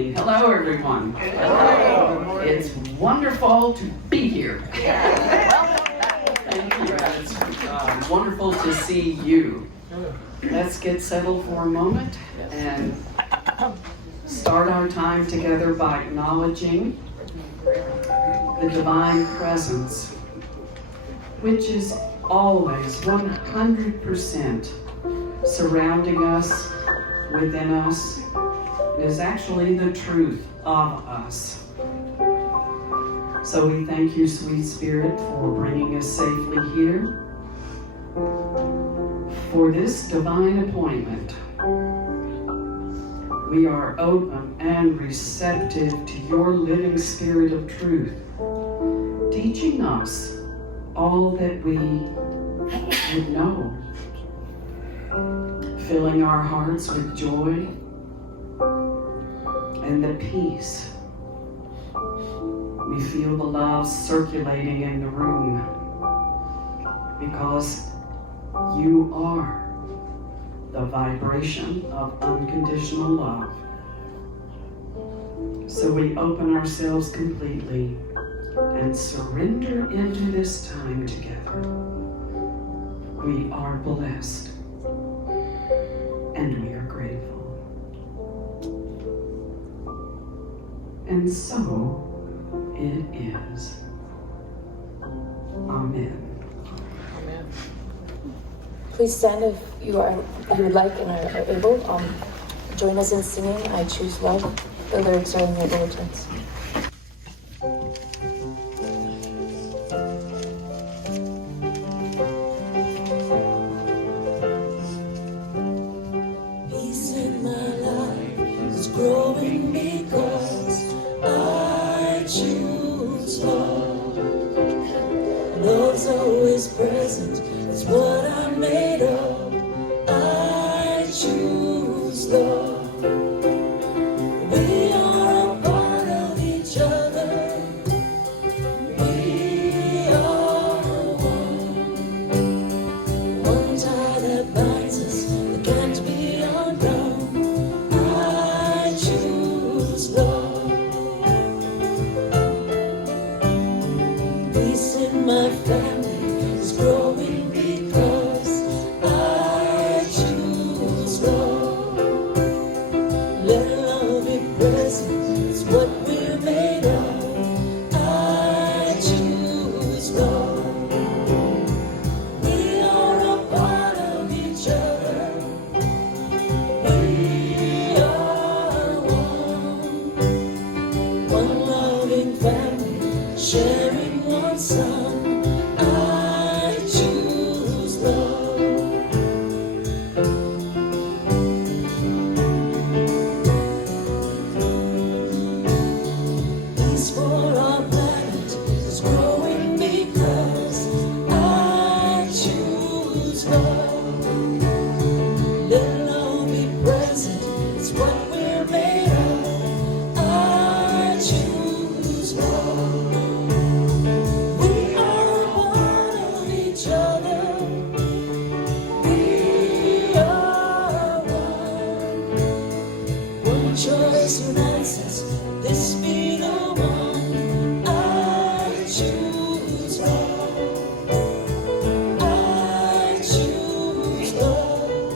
morning. Hello, everyone. Hello. It's wonderful to be here. Thank you. It's wonderful to see you. Let's get settled for a moment and start our time together by acknowledging the divine presence, which is always 100% surrounding us, within us. It is actually the truth of us. So we thank you, sweet Spirit, for bringing us safely here for this divine appointment. We are open and receptive to your living Spirit of truth, teaching us all that we would know, filling our hearts with joy and the peace. We feel the love circulating in the room because you are the vibration of unconditional love. So we open ourselves completely and surrender into this time together. We are blessed and we are grateful. And so it is. Amen. Amen. Please stand if you would like and are able. Join us in singing I Choose Love. The lyrics are in your bulletins. Peace in my life is growing because I choose love. Love's always present, it's what I'm made of. I choose love. We are a part of each other. We are one tie that binds us, that can't be undone. I choose love. Peace in my family is growing because I choose love. Let love be present, it's what we're made of. I choose love. We are a part of each other. We are one loving family, sharing one son. I choose love. Peace for our planet is growing because I choose love. Let love be present, it's what we're made of. I choose love. We are a part of each other. We are one choice unites us. This be the one. I choose love. I choose love.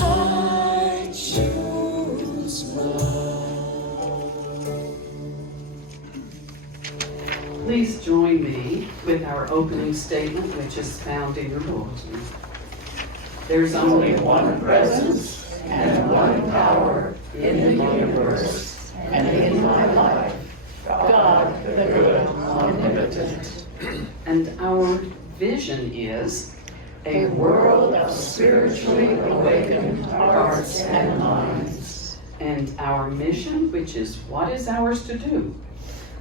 I choose love. Please join me with our opening statement, which is found in your bulletin. There's only one presence and one power in the universe and in my life, God the good, omnipotent. And our vision is a world of spiritually awakened hearts and minds. And our mission, which is what is ours to do?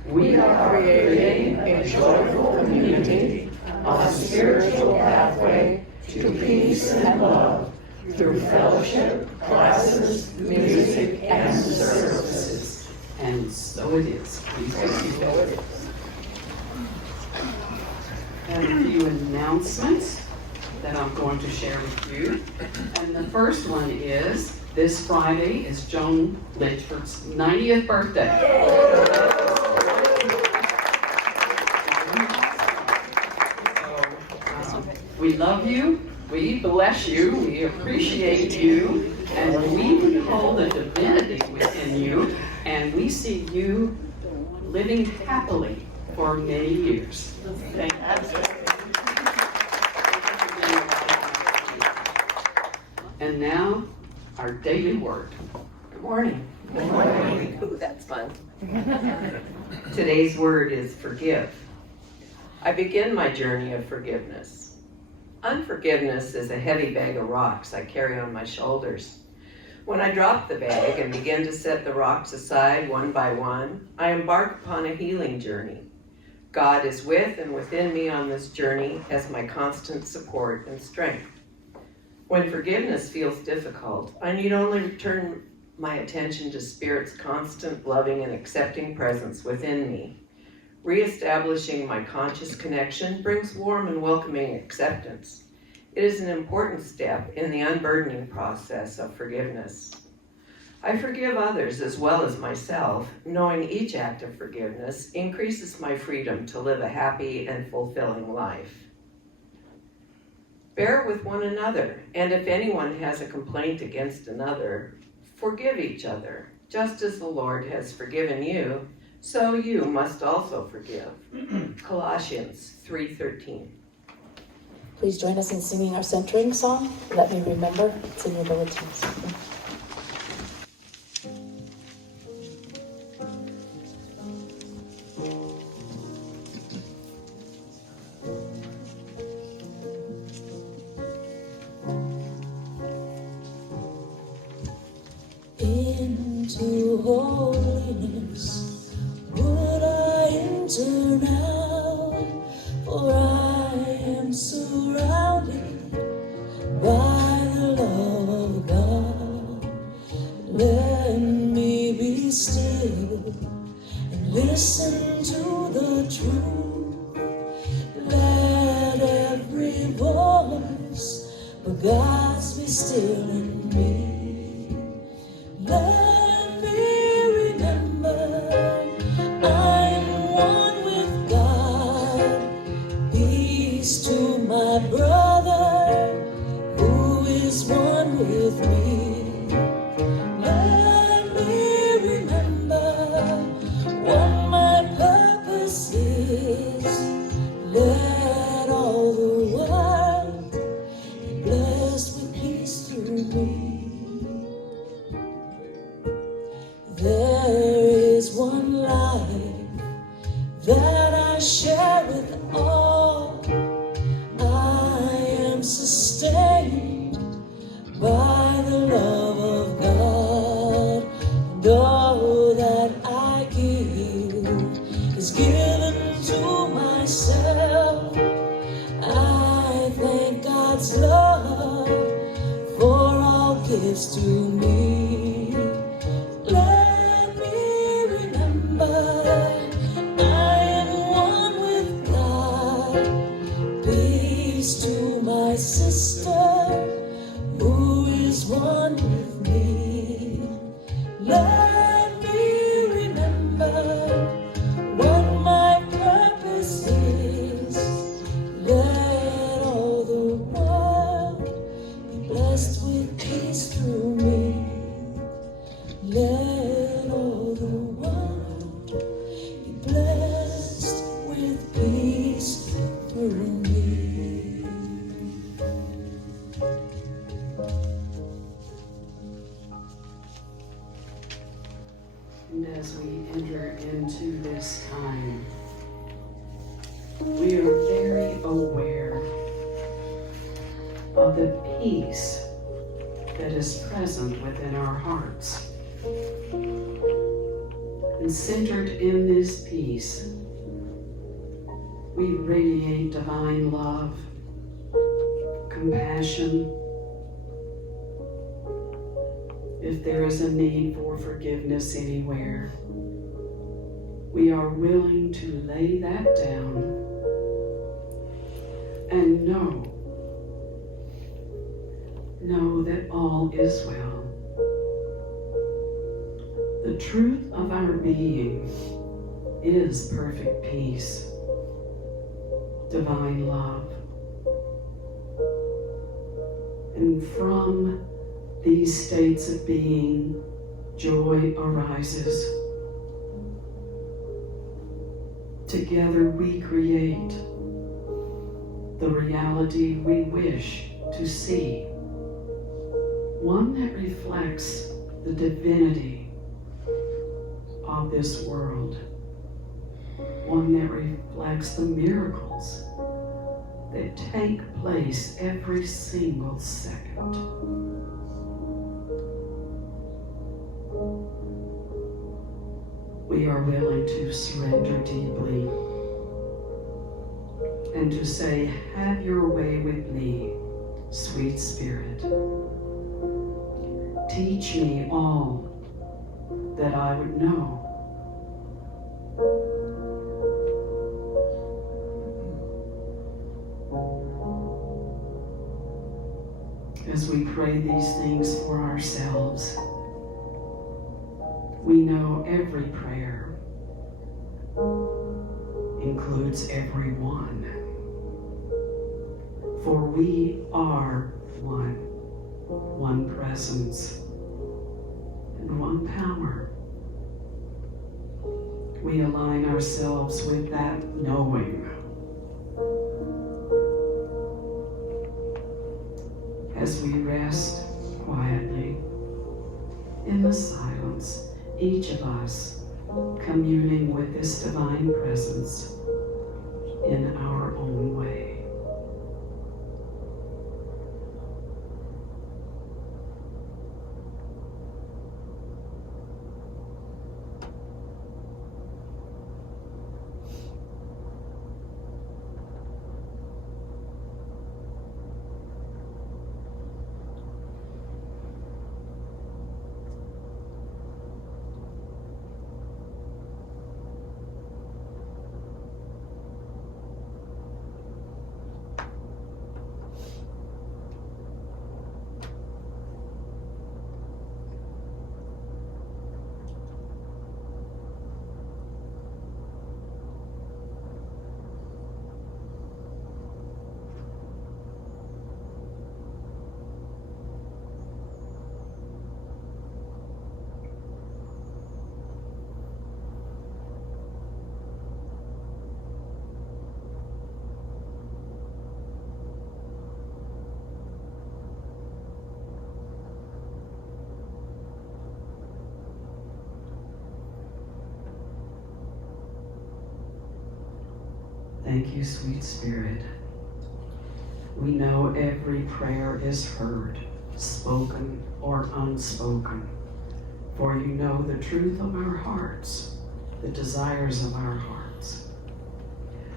We are creating a joyful community on a spiritual pathway to peace and love through fellowship, classes, music, and services. And so it is. Please be seated. I have a few announcements that I'm going to share with you. And the first one is This Friday is Joan Lynchford's 90th birthday. We love you, we bless you, we appreciate you, and we behold the divinity within you, and we see you living happily for many years. Thank you. And now, our daily word. Good morning. Good morning. Ooh, that's fun. Today's word is forgive. I begin my journey of forgiveness. Unforgiveness is a heavy bag of rocks I carry on my shoulders. When I drop the bag and begin to set the rocks aside one by one, I embark upon a healing journey. God is with and within me on this journey as my constant support and strength. When forgiveness feels difficult, I need only return my attention to Spirit's constant, loving, and accepting presence within me. Reestablishing my conscious connection brings warm and welcoming acceptance. It is an important step in the unburdening process of forgiveness. I forgive others as well as myself, knowing each act of forgiveness increases my freedom to live a happy and fulfilling life. Bear with one another, and if anyone has a complaint against another, forgive each other. Just as the Lord has forgiven you, so you must also forgive. Colossians 3:13. Please join us in singing our centering song, Let Me Remember. It's in your bulletins. Into holiness would I enter now, for I am surrounded by the love of God. Let me be still and listen to the truth. Let every voice but God's be still in me. Let me remember I am one with God. Peace to my brother who is one with me. Let me remember what my purpose is. Let all the world be blessed with peace through me. There is one life that I share with all. I am sustained by the love of God, and all that I give is given to myself. I thank God's love for all gifts to me. Let me remember I am one with God. Peace to my sister who is one with me. Let me remember what my purpose is. Let all the world be blessed with peace through me. Let all the world be blessed with peace through me. And as we enter into this time, we are very aware of the peace that is present within our hearts. And centered in this peace, we radiate divine love, compassion. If there is a need for forgiveness anywhere, we are willing to lay that down and know that all is well. The truth of our being is perfect peace, divine love. And from these states of being, joy arises. Together we create the reality we wish to see, one that reflects the divinity of this world, one that reflects the miracles that take place every single second. We are willing to surrender deeply and to say, have your way with me, sweet Spirit. Teach me all that I would know. As we pray these things for ourselves, we know every prayer includes everyone, for we are one presence and one power. We align ourselves with that knowing. As we rest quietly in the silence, each of us communing with this divine presence in our own way. Thank you, sweet Spirit. We know every prayer is heard, spoken or unspoken, for you know the truth of our hearts, the desires of our hearts.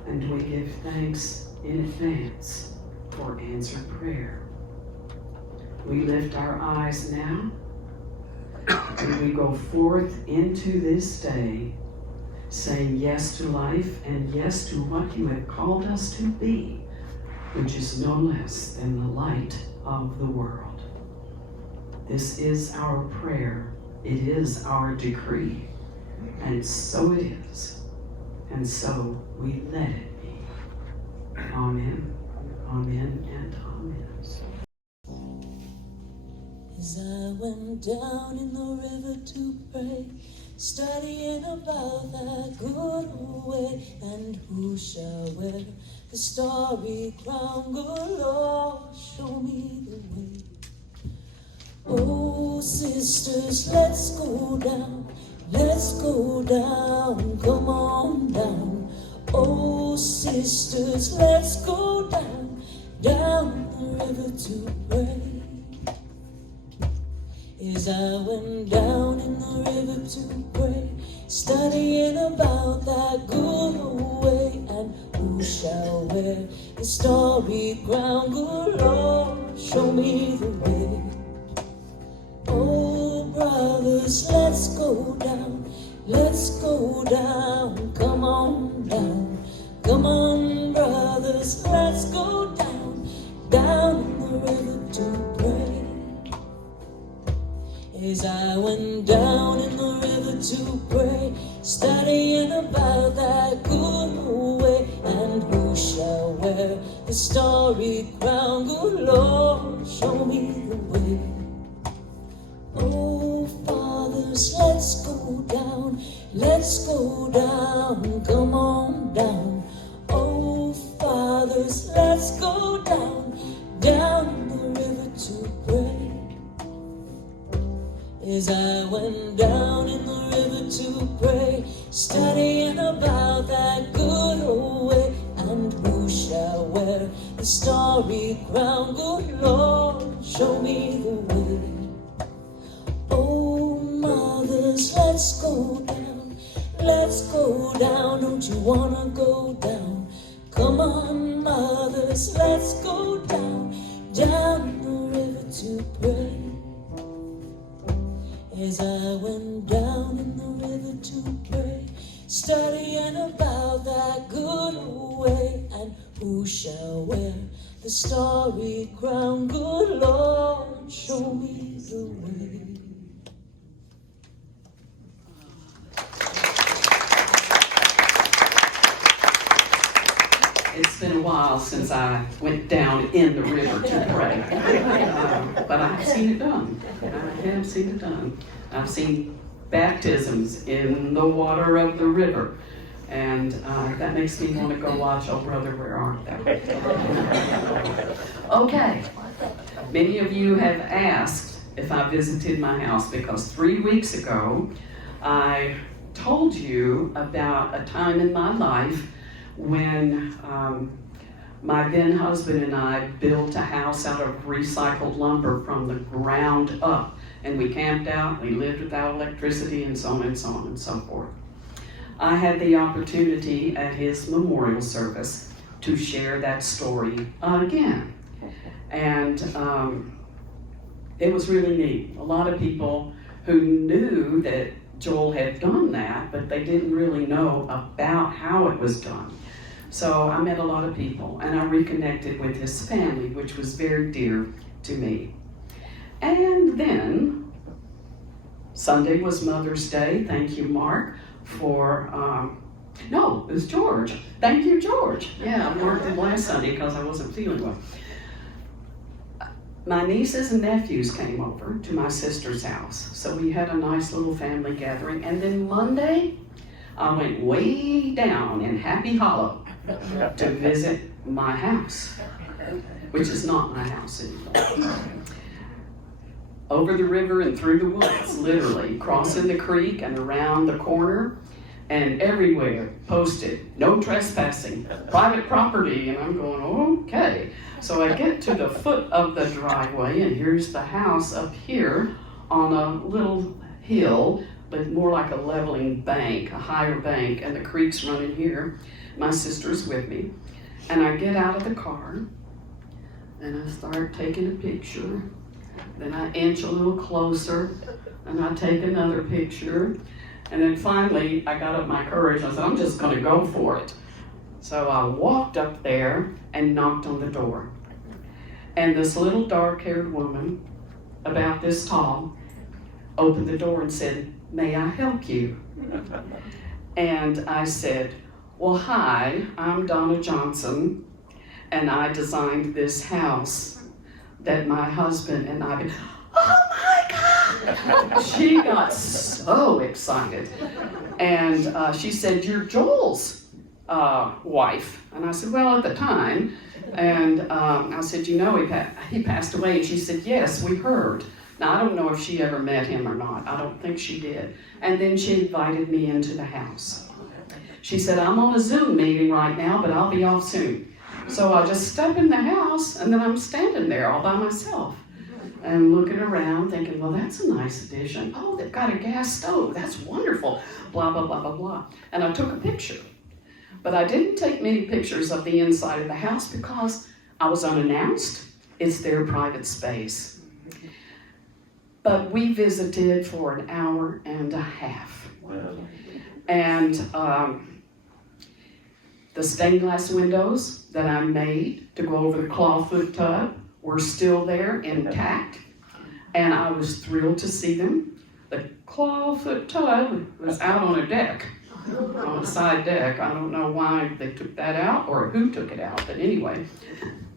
And we give thanks in advance for answered prayer. We lift our eyes now, and we go forth into this day, saying yes to life and yes to what you have called us to be, which is no less than the light of the world. This is our prayer. It is our decree. And so it is. And so we let it be. Amen. Amen and amen. As I went down in the river to pray, studying about that good way, and who shall wear the starry crown? Good Lord, show me the way. Oh, sisters, let's go down, come on down. Oh, sisters, let's go down the river to pray. As I went down in the river to pray, studying about that good way, and who shall wear the starry crown? Good Lord, show me the way. Oh, brothers, let's go down, come on down. Come on, brothers, let's go down in the river to pray. As I went down in the river studying about that good old way. And who shall wear the starry crown? Good Lord, show me the way. Oh, fathers, let's go down, come on down. Oh, fathers, let's go down the river to pray. As I went down in the river to pray, studying about that good old way. And who shall wear the starry crown? Good Lord, show me the way. Oh, mothers, let's go down, don't you wanna go down? Come on, mothers, let's go down the river to pray. As I went down in the river to pray, studying about that good old way. And who shall wear the starry crown? Good Lord, show me the way. It's been a while since I went down in the river to pray, but I have seen it done. I have seen it done. I've seen baptisms in the water of the river, and that makes me want to go watch Oh Brother, Where Art Thou? Okay, many of you have asked if I visited my house, because 3 weeks ago I told you about a time in my life when my then husband and I built a house out of recycled lumber from the ground up. And we camped out, we lived without electricity, and so on and so on and so forth. I had the opportunity at his memorial service to share that story again. And it was really neat. A lot of people who knew that Joel had done that, but they didn't really know about how it was done. So I met a lot of people, and I reconnected with his family, which was very dear to me. And then Sunday was Mother's Day. Thank you, Mark, for, no, it was George. Thank you, George. Yeah, I worked it last Sunday because I wasn't feeling well. My nieces and nephews came over to my sister's house. So we had a nice little family gathering. And then Monday, I went way down in Happy Hollow to visit my house, which is not my house anymore. Over the river and through the woods, literally, crossing the creek and around the corner, and everywhere posted, no trespassing, private property, and I'm going, okay. So I get to the foot of the driveway, and here's the house up here on a little hill, but more like a leveling bank, a higher bank, and the creek's running here. My sister's with me, and I get out of the car, and I start taking a picture. Then I inch a little closer, and I take another picture. And then finally, I got up my courage. I said, I'm just going to go for it. So I walked up there and knocked on the door. And this little dark-haired woman, about this tall, opened the door and said, "May I help you?" And I said, "Well, hi, I'm Donna Johnson, and I designed this house that my husband and I..." Oh my God! She got so excited. And she said, "You're Joel's wife." And I said, "Well, at the time." And I said, "You know, he passed away." And she said, "Yes, we heard." Now, I don't know if she ever met him or not. I don't think she did. And then she invited me into the house. She said, "I'm on a Zoom meeting right now, but I'll be off soon." So I just step in the house, and then I'm standing there all by myself and looking around thinking, well, that's a nice addition. Oh, they've got a gas stove. That's wonderful. Blah, blah, blah, blah, blah. And I took a picture. But I didn't take many pictures of the inside of the house because I was unannounced. It's their private space. But we visited for an hour and a half. Wow. And the stained glass windows that I made to go over the clawfoot tub were still there, intact, and I was thrilled to see them. The clawfoot tub was out on a deck, on a side deck. I don't know why they took that out or who took it out, but anyway,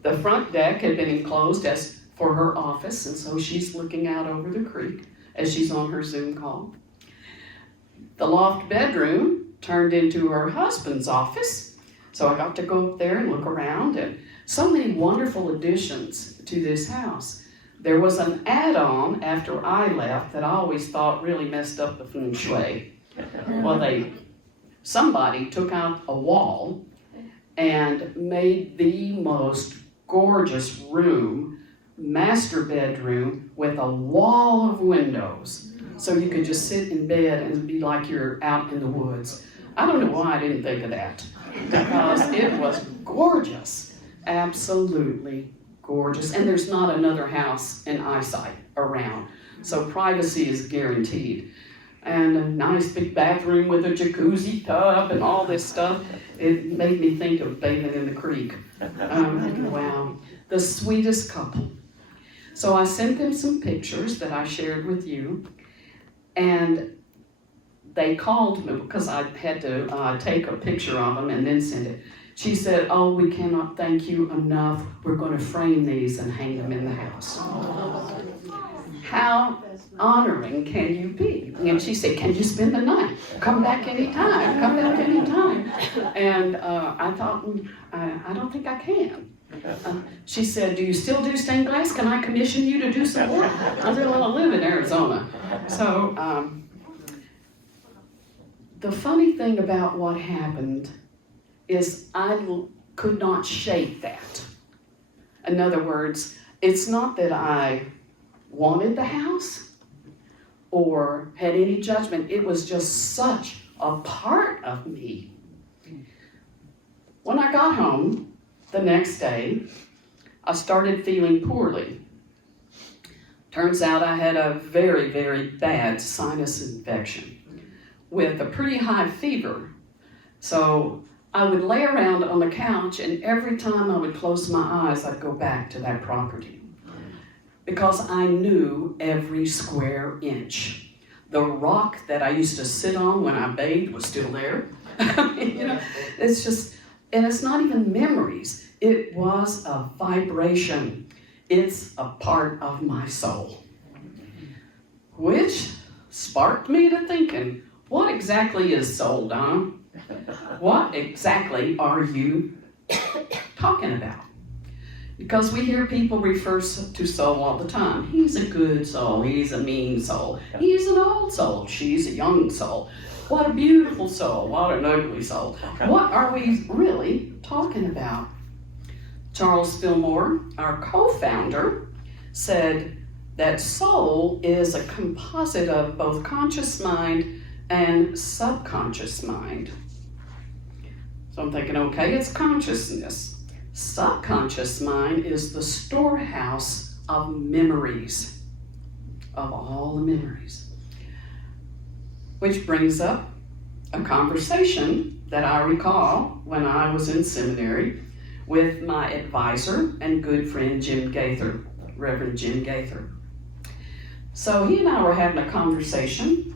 the front deck had been enclosed as for her office, and so she's looking out over the creek as she's on her Zoom call. The loft bedroom turned into her husband's office, so I got to go up there and look around, and so many wonderful additions to this house. There was an add-on after I left that I always thought really messed up the feng shui. Well, somebody took out a wall and made the most gorgeous room, master bedroom, with a wall of windows. So you could just sit in bed and be like you're out in the woods. I don't know why I didn't think of that, because it was gorgeous, absolutely gorgeous. And there's not another house in eyesight around, so privacy is guaranteed. And a nice big bathroom with a jacuzzi tub and all this stuff. It made me think of bathing in the creek. Wow, the sweetest couple. So I sent them some pictures that I shared with you, and they called me because I had to take a picture of them and then send it. She said, "Oh, we cannot thank you enough. We're going to frame these and hang them in the house." How honoring can you be? And she said, "Can you spend the night? Come back anytime. Come back anytime." And I thought, I don't think I can. She said, "Do you still do stained glass? Can I commission you to do some work?" I said, "Well, I live in Arizona." So the funny thing about what happened is I could not shake that. In other words, it's not that I wanted the house or had any judgment. It was just such a part of me. When I got home the next day, I started feeling poorly. Turns out I had a very, very bad sinus infection with a pretty high fever. So I would lay around on the couch, and every time I would close my eyes, I'd go back to that property, because I knew every square inch. The rock that I used to sit on when I bathed was still there. It's just, and it's not even memories. It was a vibration. It's a part of my soul, which sparked me to thinking, what exactly is soul, Don? What exactly are you talking about? Because we hear people refer to soul all the time. He's a good soul. He's a mean soul. He's an old soul. She's a young soul. What a beautiful soul. What an ugly soul. What are we really talking about? Charles Fillmore, our co-founder, said that soul is a composite of both conscious mind and subconscious mind. So I'm thinking, okay, it's consciousness. Subconscious mind is the storehouse of memories, of all the memories. Which brings up a conversation that I recall when I was in seminary with my advisor and good friend Jim Gaither, Reverend Jim Gaither. So he and I were having a conversation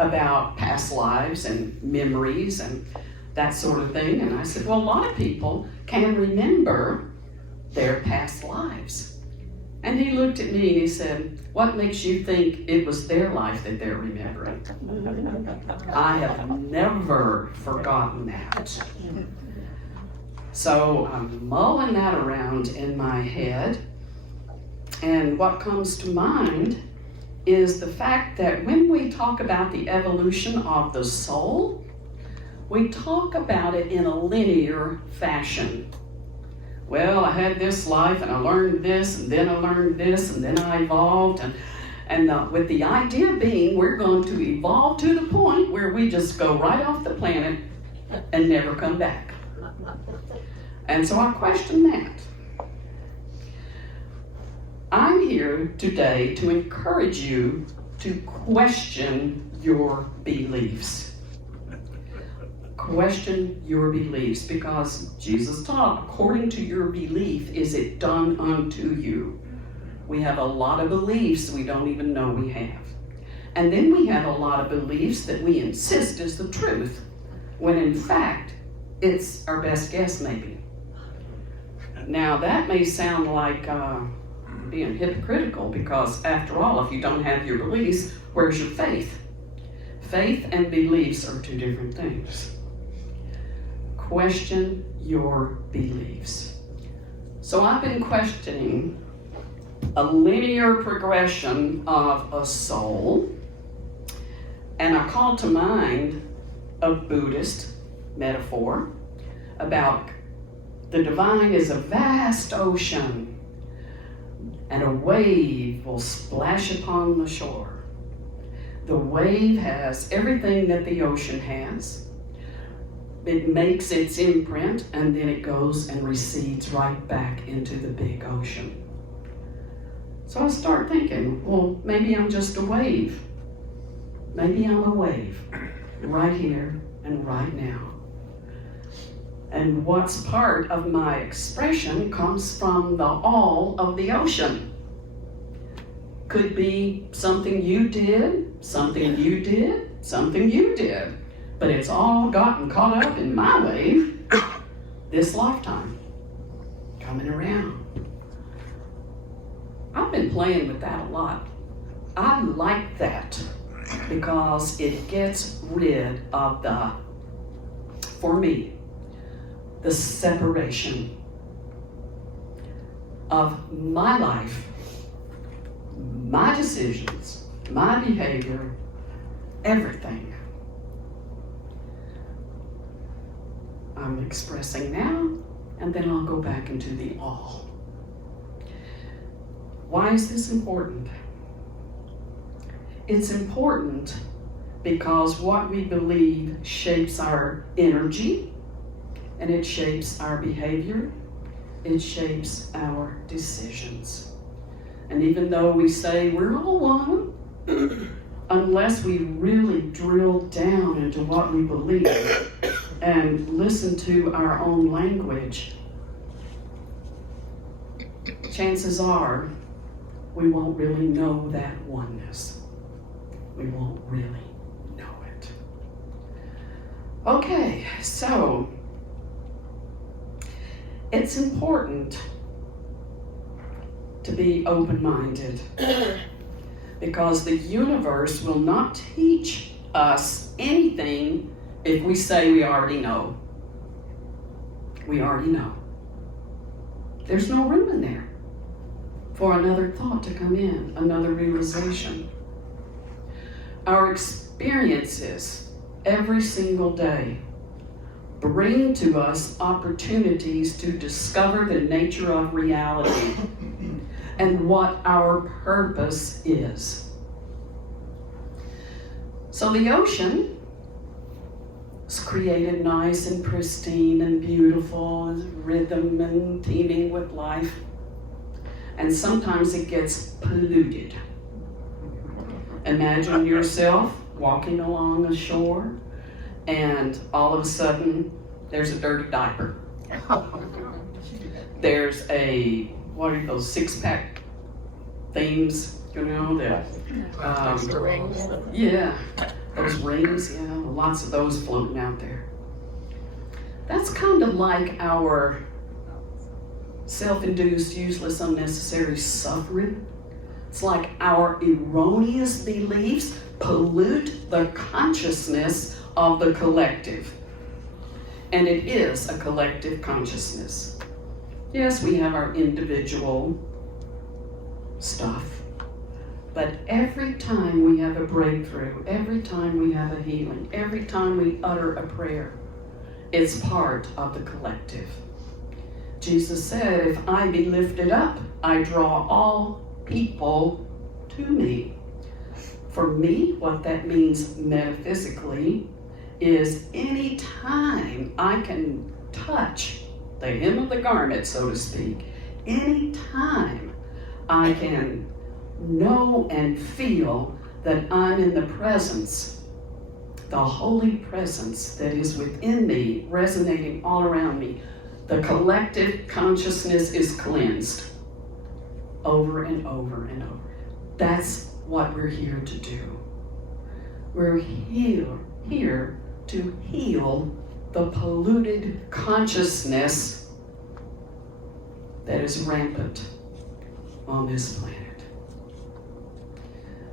about past lives and memories and that sort of thing. And I said, well, a lot of people can remember their past lives. And he looked at me and he said, what makes you think it was their life that they're remembering? I have never forgotten that. So I'm mulling that around in my head. And what comes to mind is the fact that when we talk about the evolution of the soul, we talk about it in a linear fashion. Well, I had this life and I learned this and then I learned this and then I evolved and with the idea being we're going to evolve to the point where we just go right off the planet and never come back. And so I question that. I'm here today to encourage you to question your beliefs. Question your beliefs, because Jesus taught, according to your belief is it done unto you. We have a lot of beliefs we don't even know we have. And then we have a lot of beliefs that we insist is the truth, when in fact, it's our best guess maybe. Now that may sound like being hypocritical, because after all, if you don't have your beliefs, where's your faith? Faith and beliefs are two different things. Question your beliefs. So I've been questioning a linear progression of a soul, and I called to mind a Buddhist metaphor about the divine is a vast ocean, and a wave will splash upon the shore. The wave has everything that the ocean has. It makes its imprint, and then it goes and recedes right back into the big ocean. So I start thinking, well, maybe I'm just a wave. Maybe I'm a wave, right here and right now. And what's part of my expression comes from the all of the ocean. Could be something you did, something you did, something you did. But it's all gotten caught up in my wave this lifetime, coming around. I've been playing with that a lot. I like that because it gets rid of for me, the separation of my life, my decisions, my behavior, everything. I'm expressing now, and then I'll go back into the all. Why is this important? It's important because what we believe shapes our energy, and it shapes our behavior, it shapes our decisions. And even though we say we're all one, unless we really drill down into what we believe and listen to our own language, chances are we won't really know that oneness. We won't really know it. Okay, so it's important to be open-minded because the universe will not teach us anything if we say we already know. We already know. There's no room in there for another thought to come in, another realization. Our experiences every single day bring to us opportunities to discover the nature of reality and what our purpose is. So the ocean is created nice and pristine and beautiful, and rhythm and teeming with life. And sometimes it gets polluted. Imagine yourself walking along the shore, and all of a sudden there's a dirty diaper. There's what are those six-pack things, you know, The rings. yeah, those rings, yeah, lots of those floating out there. That's kind of like our self-induced, useless, unnecessary suffering. It's like our erroneous beliefs pollute the consciousness of the collective. And it is a collective consciousness. Yes, we have our individual stuff, but every time we have a breakthrough, every time we have a healing, every time we utter a prayer, it's part of the collective. Jesus said, if I be lifted up, I draw all people to me. For me, what that means metaphysically is any time I can touch the hem of the garment, so to speak, any time I can know and feel that I'm in the presence, the holy presence that is within me, resonating all around me, the collective consciousness is cleansed over and over and over. That's what we're here to do. We're here to heal the polluted consciousness that is rampant on this planet.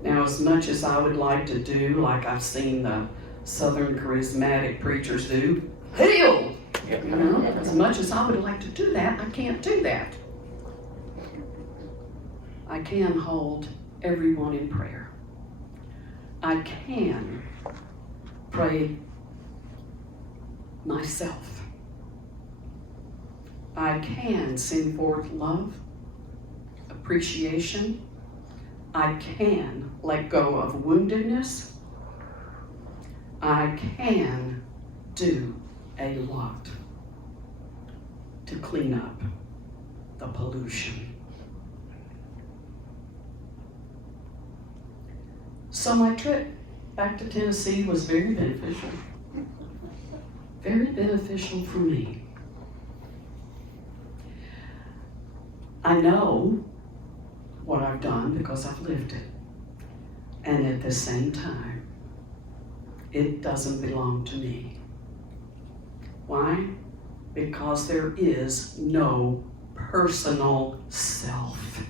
Now, as much as I would like to do, like I've seen the Southern charismatic preachers do, heal! You know, as much as I would like to do that, I can't do that. I can hold everyone in prayer. I can pray myself. I can send forth love, appreciation. I can let go of woundedness. I can do a lot to clean up the pollution. So my trip back to Tennessee was very beneficial. Very beneficial for me. I know what I've done because I've lived it. And at the same time, it doesn't belong to me. Why? Because there is no personal self.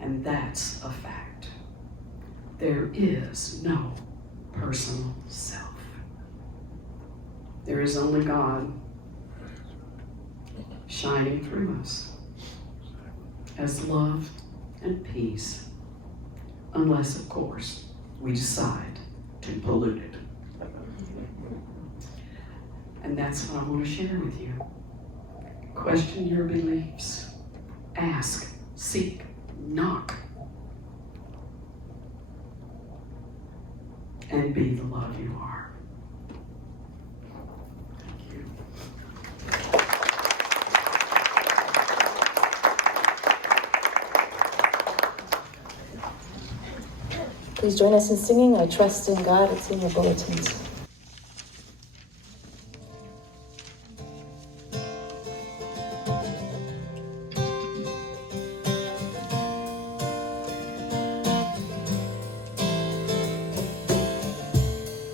And that's a fact. There is no personal self. There is only God shining through us as love and peace, unless, of course, we decide to pollute it. And that's what I want to share with you. Question your beliefs. Ask, seek, knock. And be the love you are. Thank you. Please join us in singing I Trust in God. It's in your bulletins.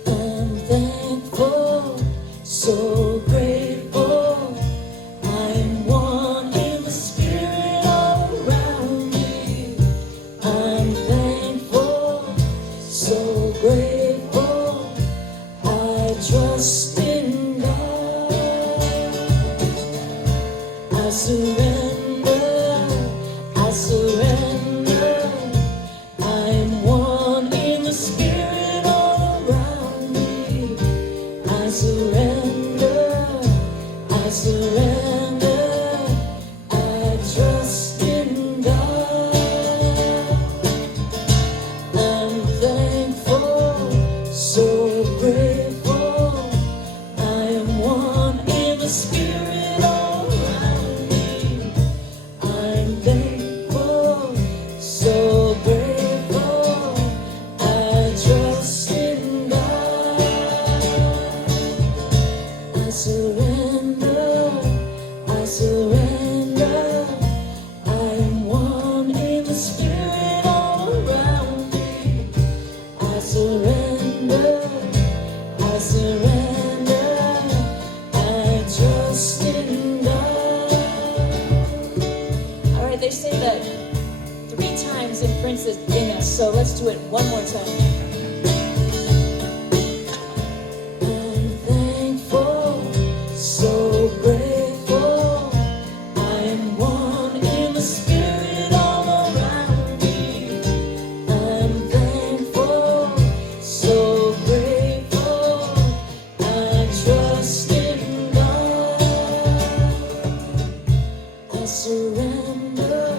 I'm thankful, so grateful. I'm one in the spirit all around me. I'm thankful, so grateful. I trust in God. I surrender, I surrender. I'm one in the spirit all around me. I surrender, I surrender. I trust in God. I'm thankful, so grateful. I am one in the spirit all around me. I'm thankful, so grateful. I trust in God. I surrender, I surrender. I am one in the spirit all around me. I surrender, I surrender. I trust in God. All right, they say that 3 times imprints it in us, so let's do it one more time. I'm thankful, so grateful. I am one in the spirit all around me. I'm thankful, so grateful. I trust in God. I surrender,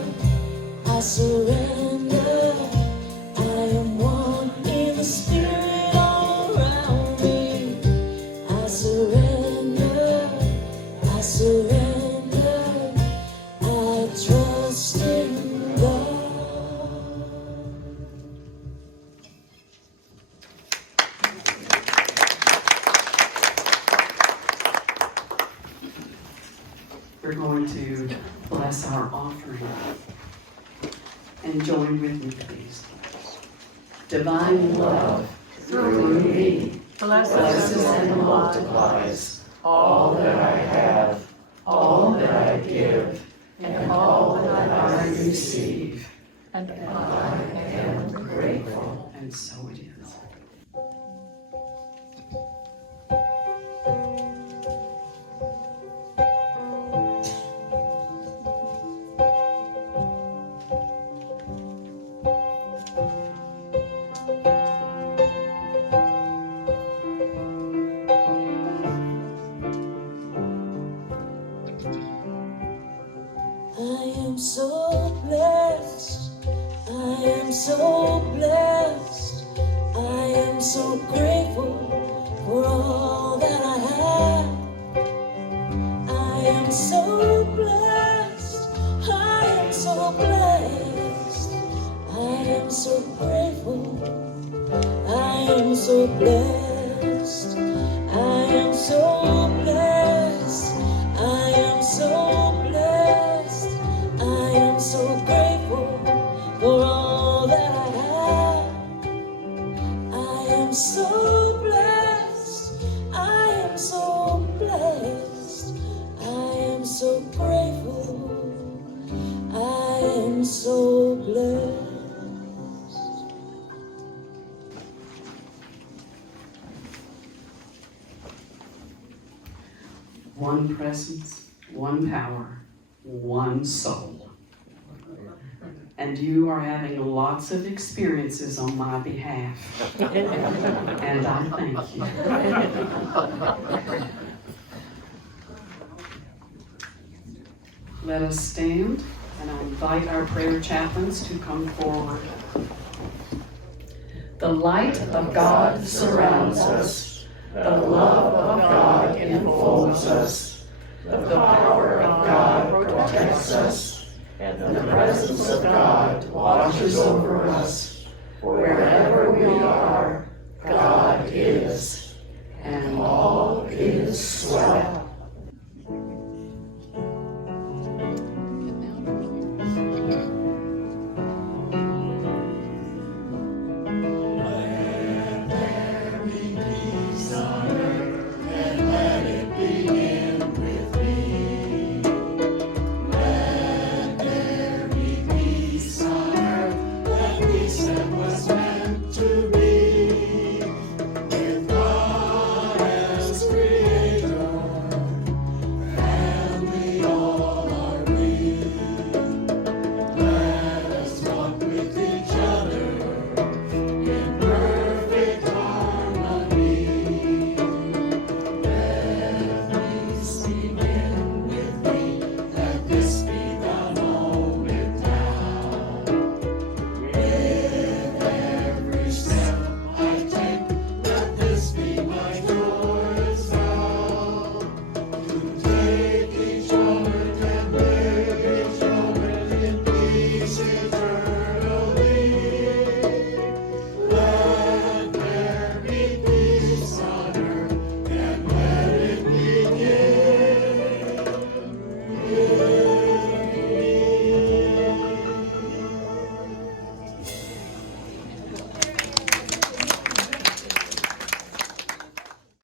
I surrender. I am one in the spirit all around me. I surrender, I surrender. I trust in God. We're going to bless our offering. And join with me, please. divine love through me blesses and multiplies all that I have, all that I give, and all that I receive. And I am grateful. And so it is. I am so blessed. I am so blessed. I am so grateful for all that I have. I am so blessed. I am so blessed. I am so grateful. I am so blessed. I am so blessed. I am so blessed. I am so grateful for all that I have. I am so blessed. I am so blessed. I am so grateful. I am so blessed. One presence, one power, one soul. And you are having lots of experiences on my behalf. And I thank you. Let us stand, and I invite our prayer chaplains to come forward. The light of God surrounds us. The love of God enfolds us. The power of God protects us. And the presence of God watches over us. Wherever we are, God is.